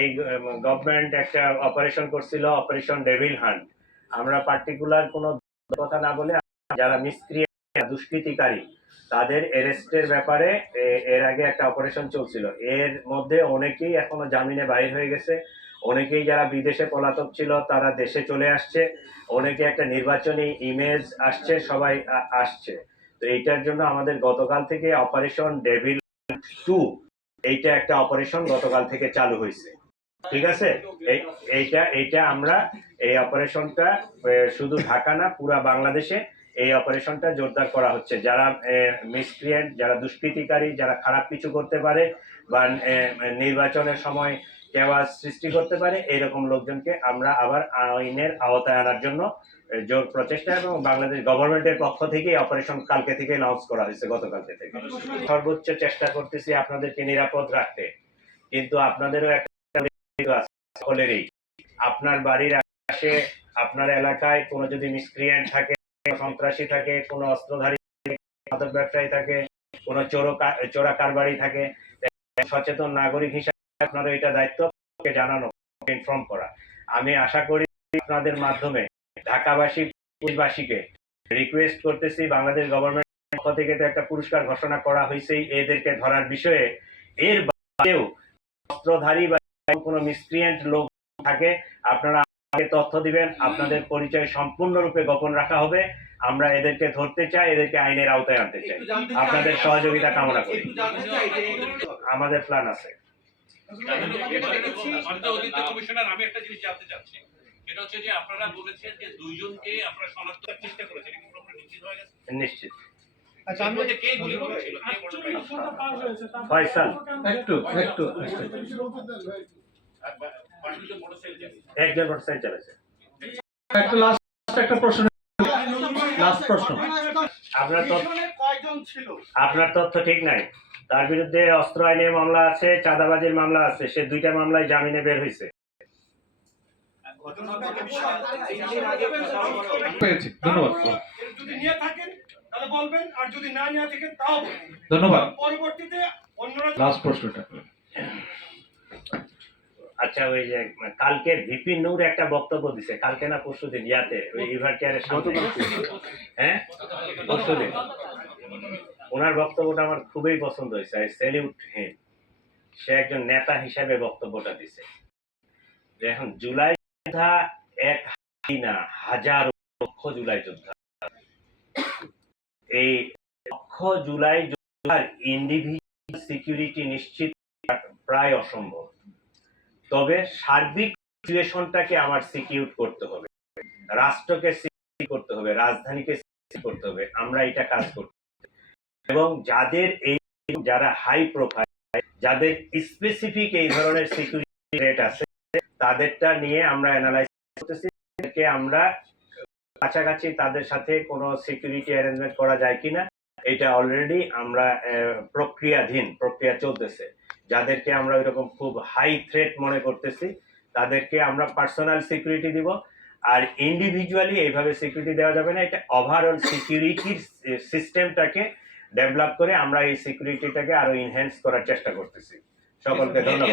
এই গভর্নমেন্ট একটা অপারেশন করছিল অপারেশন ডেভিল হান্ট আমরা পার্টিকুলার কোনো কথা না বলে যারা মিসক্রিয়া দুষ্কৃতিকারী, তাদের এরেস্টের ব্যাপারে এর আগে একটা অপারেশন চলছিল। এর মধ্যে অনেকেই এখনও জামিনে বাইর হয়ে গেছে। অনেকেই যারা বিদেশে পলাতক ছিল, তারা দেশে চলে আসছে। অনেকে একটা নির্বাচনী ইমেজ আসছে, সবাই আসছে। তো এইটার জন্য আমাদের গতকাল থেকে অপারেশন ডেভিল টু এইটা একটা অপারেশন গতকাল থেকে চালু হয়েছে। ঠিক আছে? এই- এইটা এইটা আমরা এই অপারেশনটা শুধু ঢাকা না, পুরা বাংলাদেশে এই অপারেশনটা জোরদার করা হচ্ছে। যারা মিসক্রিয়েন্ট যারা দুষ্কৃতিকারী, যারা খারাপ কিছু করতে পারে বা নির্বাচনের সময় কেওয়াজ সৃষ্টি করতে পারে এরকম লোকজনকে আমরা আবার আইনের আওতায় আনার জন্য জোর প্রচেষ্টা এবং বাংলাদেশ গভর্নমেন্টের পক্ষ থেকে অপারেশন কালকে থেকে লঞ্চ করা হয়েছে, গতকালকে থেকে। সর্বোচ্চ চেষ্টা করতেছি আপনাদেরকে নিরাপদ রাখতে। কিন্তু আপনাদেরও একটা সকলেরই। আপনার বাড়ির আশেপাশে আপনার এলাকায় কোনো যদি মিসক্রিয়েন্ট থাকে সন্ত্রাসী থাকে, কোনো অস্ত্রধারী মাদক ব্যবসায়ী থাকে, কোনো চোর চোরা কারবারি থাকে, সচেতন নাগরিক হিসাবে আপনারও এটা দায়িত্ব জানানো ইনফর্ম করা। আমি আশা করি আপনাদের মাধ্যমে ঢাকাবাসী পুলিশবাসীকে রিকোয়েস্ট করতেছি বাংলাদেশ গভর্নমেন্ট পক্ষ থেকে তো একটা পুরস্কার ঘোষণা করা হয়েছেই এদেরকে ধরার বিষয়ে। এর বাদেও অস্ত্রধারী বা কোনো মিসক্রিয়েন্ট লোক থাকে আপনারা আমাকে তথ্য দিবেন আপনাদের পরিচয় সম্পূর্ণরূপে গোপন রাখা হবে। আমরা এদেরকে ধরতে চাই এদেরকে আইনের আওতায় আনতে চাই। আপনাদের সহযোগিতা কামনা করি। আমাদের প্ল্যান আছে। কমিশনার আমি একটা জিনিস জানতে চাচ্ছি। সেটা হচ্ছে যে আপনারা বলেছেন যে দুইজনকে আপনারা শনাক্ত চেষ্টা করেছেন এটা কি পুরোপুরি নিশ্চিত হয়ে গেছে? নিশ্চিত। আচ্ছা এর আমি মধ্যে কে গুলি করেছিল কে বড় ভাই? ফয়সাল একটু একটু আর বা- বাকি দুজন মোটরসাইকেল চালিয়েছে। একজন মোটরসাইকেল চালাচ্ছে একটা লাস্ট একটা প্রশ্ন। লাস্ট প্রশ্ন। আপনার তথ্য আপনার তথ্য ঠিক নাই। তার বিরুদ্ধে অস্ত্র আইনে মামলা আছে চাঁদাবাজির মামলা আছে সে দুইটা মামলায় জামিনে বের হয়েছে। ধন্যবাদ। যদি নিয়ে থাকেন তাহলে বলবেন আর যদি না নিয়ে থাকেন তাও বলবেন। ধন্যবাদ। লাস্ট প্রশ্নটা। আচ্ছা ওই যে কালকে ভিপি নূর একটা বক্তব্য দিছে কালকে না পরশু দিন ইয়াতে ওই রিভার কেয়ারের সামনে। হ্যাঁ? পরশু দিন। ওনার বক্তব্যটা আমার খুবই পছন্দ হয়েছে। আই স্যালিউট হিম সে একজন নেতা হিসাবে বক্তব্যটা দিছে। এখন জুলাই যোদ্ধা এক হাজার না হাজার লক্ষ জুলাই যোদ্ধা। এই লক্ষ জুলাই যোদ্ধার ইন্ডিভিজুয়াল সিকিউরিটি নিশ্চিত প্রায় অসম্ভব। তবে সার্বিক সিচুয়েশনটাকে আমার সিকিউর করতে হবে। রাষ্ট্রকে সিকিউর করতে হবে, রাজধানীকে সিকিউর করতে হবে। আমরা এটা কাজ করতে। এবং যাদের এই যারা হাই প্রোফাইল যাদের স্পেসিফিক এই ধরনের সিকিউরিটি রেট আছে, তাদেরটা নিয়ে আমরা অ্যানালাইজ করতেছি। আমরা কাছাকাছি তাদের সাথে কোনো সিকিউরিটি অ্যারেঞ্জমেন্ট করা যায় কিনা, এটা অলরেডি আমরা প্রক্রিয়াধীন, প্রক্রিয়া চলতেছে। যাদেরকে আমরা ওইরকম খুব হাই থ্রেট মনে করতেছি, তাদেরকে আমরা পার্সোনাল সিকিউরিটি দিব। আর ইন্ডিভিজুয়ালি এইভাবে সিকিউরিটি দেওয়া যাবে না, এটা ওভারঅল সিকিউরিটির সিস্টেমটাকে ডেভেলপ করে আমরা এই সিকিউরিটিটাকে আরও ইনহ্যান্স করার চেষ্টা করতেছি। সকলকে ধন্যবাদ।